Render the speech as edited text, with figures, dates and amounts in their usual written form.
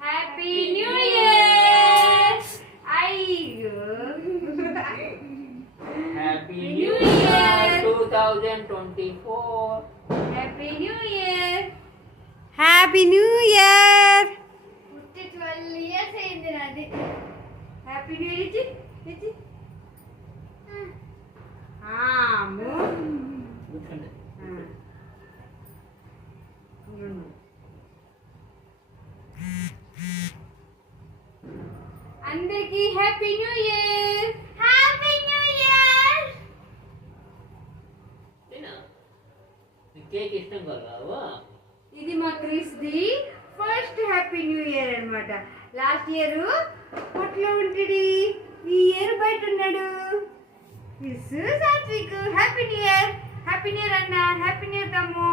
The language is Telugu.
Happy new year. అయ్యో happy new year 2024. Happy new year. Happy new year. పుట్టి 12 ఇయర్స్ అయింది నాది. హ్యాపీ న్యూ ఇయర్ ఇచ్చి ఇచ్చి అందరికి happy new year. Happy new year. Cake ఇష్టం కదా. ఇది మా క్రిస్ ది ఫస్ట్ హ్యాపీ న్యూ ఇయర్ అన్నమాట. లాస్ట్ ఇయర్ పొట్లో ఉంటాడు, ఈ ఇయర్ బయట ఉన్నాడు. Kris Satvik happy new year. Happy new year అన్న. హ్యాపీ న్యూ ఇయర్ తమ్ము.